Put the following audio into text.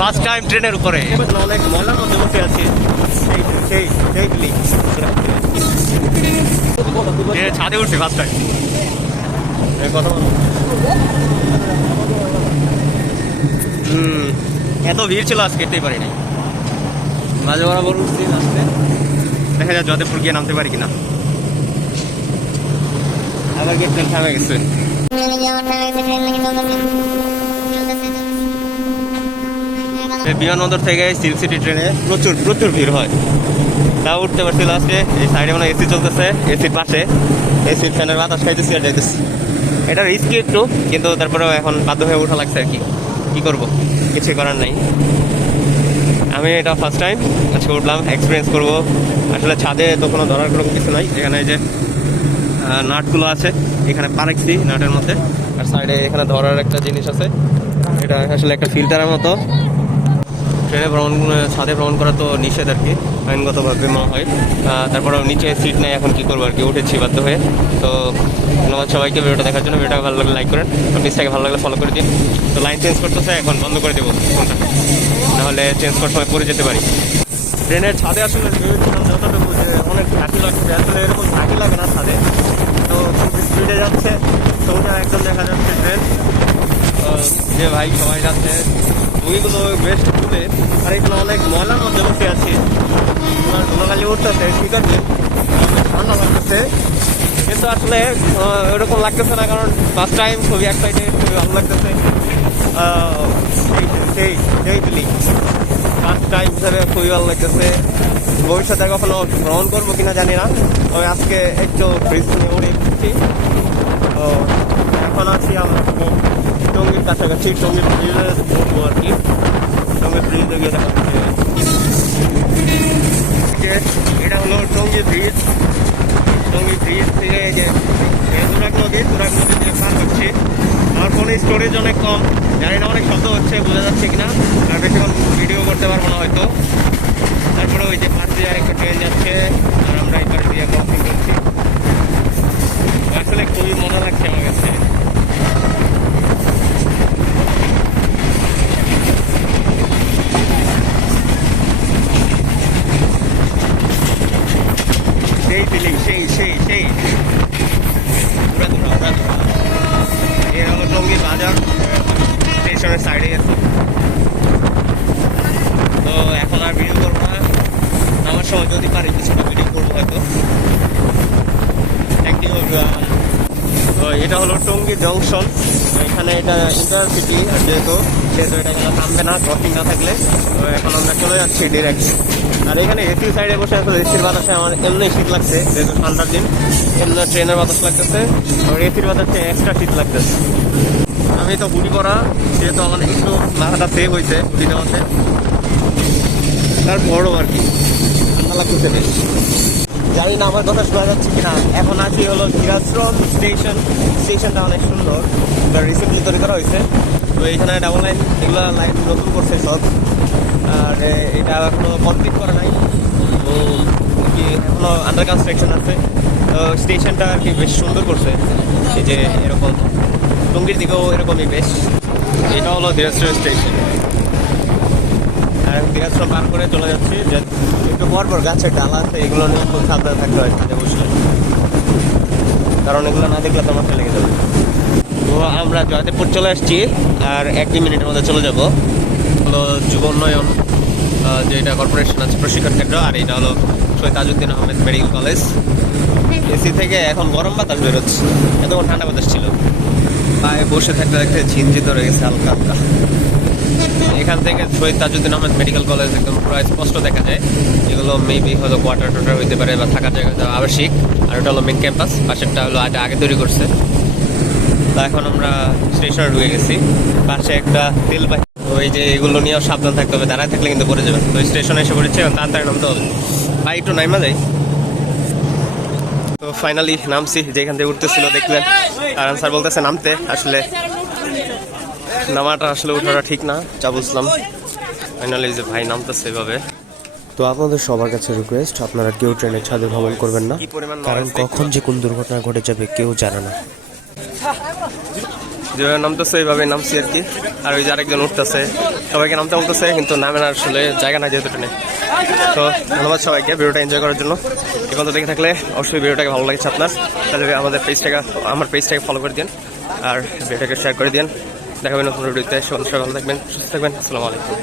First time ট্রেনের উপরে অনেক ময়লার মধ্যে বসে আছি। ছাদে উঠছি ফার্স্ট টাইম। কথা বলো। এত ভিড় ছিল আজকে যেতেই পারি নাই। মাঝে বরাবর উঠছি আসতে, দেখা যায় যদেপুর গিয়ে নামতে পারি কিনা। আবার গিয়ে ট্রেন থামে গেছে। বিমানবন্দর থেকে সিল্ক সিটি ট্রেনে প্রচুর ভিড় হয়, তা উঠতে পারছি লাস্টে। এই সাইডে মানে এসি চলতেছে, এসির পাশে এসির ফ্যানের বাতাস খাইতেছি আর যাইতেছি। এটা রিস্কি একটু, কিন্তু তারপরেও এখন বাধ্য হয়ে ওঠা লাগছে আর কি করবো, কিছু করার নাই। আমি এটা ফার্স্ট টাইম আজকে উঠলাম, এক্সপিরিয়েন্স করবো। আসলে ছাদে তো কোনো ধরার কোনো কিছু নাই। এখানে যে নাটগুলো আছে এখানে পা রাখছি নাটের মধ্যে, আর সাইডে এখানে ধরার একটা জিনিস আছে, এটা আসলে একটা ফিল্টারের মতো। ট্রেনে ছাদে ভ্রমণ করা তো নিষেধ আর কি, আইনগতভাবে মনে হয়। তারপরেও নিচে সিট নেই, এখন কি করবো আর কি, উঠেছি বাধ্য হয়ে। তো ধন্যবাদ সবাইকে ভিডিওটা দেখার জন্য। ভিডিওটা ভালো লাগলে লাইক করেন, পেজটাকে ভালো লাগলে ফলো করে দিন। তো লাইন চেঞ্জ করতেছে, এখন বন্ধ করে দেবো ফোনটা, নাহলে চেঞ্জ করার সময় পড়ে যেতে পারি। ট্রেনের ছাদে আসলে ভেবেছিলাম যতটুকু যে অনেক ঝাঁকি লাগছে, আসলে এরকম ঝাঁকি লাগে না ছাদে। তো খুব স্পিডে যাচ্ছে, তো একদম দেখা যাচ্ছে ট্রেন যে ভাই সবাই যাচ্ছে, বইগুলো বেস্ট তুলে। আর এগুলো অনেক ময়লার মধ্যে বসে আছি, তোমার ধুলোকালি উঠতেছে, ঠিক আছে ঠান্ডা লাগতেছে, কিন্তু আসলে ওরকম লাগতেছে না, কারণ ফার্স্ট টাইম খুবই এক্সাইটেড, খুবই ভালো লাগতেছে। সেই দিলি ফার্স্ট টাইম হিসাবে খুবই ভালো লাগতেছে। ভবিষ্যতে কখনো ভ্রমণ করবো কিনা জানি না, তবে আজকে একটু ব্রিজ নিয়ে উড়ে এসেছি। তো এখন আছি আমরা টঙ্গীর কাছাকাছি, টঙ্গীর ব্রিজে উঠবো আর কি। টঙ্গীর ব্রিজে গিয়ে দেখাচ্ছে, এটা হলো টঙ্গী ব্রিজ। টঙ্গী ব্রিজ থেকে যে তুরাগ নদী থেকে পার করছি। আমার ফোনে স্টোরেজ অনেক কম, জানি না অনেক শব্দ হচ্ছে, বোঝা যাচ্ছে কিনা, আর বেশিক্ষণ ভিডিও করতে পারবো না হয়তো। তারপরে ওই যে পাশ দিয়ে আরেকটা ট্রেন যাচ্ছে, আর আমরা এই পাশ দিয়ে ক্রসিং করছি। আসলে খুবই মজা লাগছে আমার কাছে। সেই ফিলিং, সেই পুরা এ হলো টঙ্গী বাজার, স্টেশনের সাইডে আছে। তো এখন আর ভিডিও করবো না, আমার সময় যদি পারি কিছুটা ভিডিও করবো হয়তো। Thank you. তো এটা হলো টঙ্গী জংশন, এখানে এটা ইন্টারসিটি, আর যেহেতু এটা এখানে থামবে না ক্রসিং না থাকলে। তো এখন আমরা চলে যাচ্ছি ডিরেক্ট। আর এখানে এসি সাইডে বসে আসলে এসির বাতাসে আমার এমনি শীত লাগছে, যেহেতু ঠান্ডার দিন, এমনি ট্রেনের বাতাস লাগতেছে, আর এসির বাতাসে এক্সট্রা শীত লাগতেছে। আমি তো হুডি পরা, যেহেতু আমার একটু মাথাটা সেভ হয়েছে হুডিটার মধ্যে, তার বড় আর কি ঠান্ডা লাগতেছে বেশ। জানি না আমার কথা শোনা যাচ্ছে কিনা। এখন আছি হলো ধিরাশ্রম স্টেশনটা অনেক সুন্দর, রিসেন্টলি তৈরি করা হয়েছে। তো এইখানে ডাবল লাইন, এগুলো লাইন নতুন করছে সব, আর এটা এখনো কমপ্লিট করা নাই, তো কি এখনো আন্ডার কনস্ট্রাকশন আছে। তো স্টেশনটা আর কি বেশ সুন্দর করছে, এই যে এরকম টঙ্গীর দিকেও এরকমই বেশ। এটা হলো ধিরাশ্রম স্টেশন, আর ধিরাশ্রম পার করে চলে যাচ্ছি। যে একটু পরপর গাছের ডাল আছে, এগুলো নিয়ে খুব সাবধানে থাকতে হয় ছাদে বসলে, কারণ এগুলো না দেখলে তো মাথায় লেগে যাবে। তো আমরা জয়দেবপুর চলে আসছি, আর 1-2 মিনিটের মধ্যে চলে যাব হলো যুব উন্নয়ন যেটা কর্পোরেশন আছে প্রশিক্ষণ কেন্দ্র, আর এটা হলো Shahid Tajuddin Ahmed medical college. AC থেকে এখন গরম বাতাস বেরোচ্ছে, এতক্ষণ ঠান্ডা বাতাস ছিল। পায়ে বসে থাকতে থাকতে ঝিনঝি ধরে গেছে হালকা হালকা। এখান থেকে শহীদ তাজউদ্দিন আহমেদ মেডিকেল কলেজ একদম পুরো স্পষ্ট দেখা যায়। এগুলো মেবি হয়তো কোয়ার্টার টোটার হইতে পারে, বা থাকার জায়গা আবাসিক। আর ওটা হলো মেন ক্যাম্পাস, পাশেরটা হলো আগে তৈরি করছে। তা এখন আমরা স্টেশনে ঢুকে গেছি, পাশে একটা তেল বাহিনী। ওই যে এগুলো নিয়েও সাবধান থাকতে হবে, দাঁড়ায় থাকলে কিন্তু পড়ে যাবে। তো স্টেশনে এসে পড়েছে, তাড়াতাড়ি নামতে হবে, ভাই একটু নাইমা যাই। তো ফাইনালি নামছি, যেখান থেকে উঠতেছিল দেখলেন, আর স্যার বলতেছে নামতে। আসলে নামাটা আসলে ওঠাটা ঠিক না, যা বুঝলাম। ফাইনালি যে ভাই নামতেছে এভাবে। তো আপনাদের সবার কাছে রিকোয়েস্ট, আপনারা কেউ ট্রেনের ছাদে ভ্রমণ করবেন না, কারণ কখন যে কোন দুর্ঘটনা ঘটে যাবে কেউ জানে না। যেভাবে নামতেছে ওইভাবে নামছি আর কি। আর ওই যে আরেকজন উঠতেছে, সবাইকে নামতে বলতেছে কিন্তু নামের আসলে জায়গা নাই যেহেতু ট্রেনে। তো ধন্যবাদ সবাইকে ভিডিওটা এনজয় করার জন্য। এখন তো দেখে থাকলে অবশ্যই ভিডিওটাকে ভালো লাগছে আপনার, তাহলে আমার পেজটাকে ফলো করে দিন আর ভিডিওটাকে শেয়ার করে দিন। দেখাবেন নতুন ভিডিওতে। সবাই ভালো থাকবেন, সুস্থ থাকবেন। আসসালামু আলাইকুম।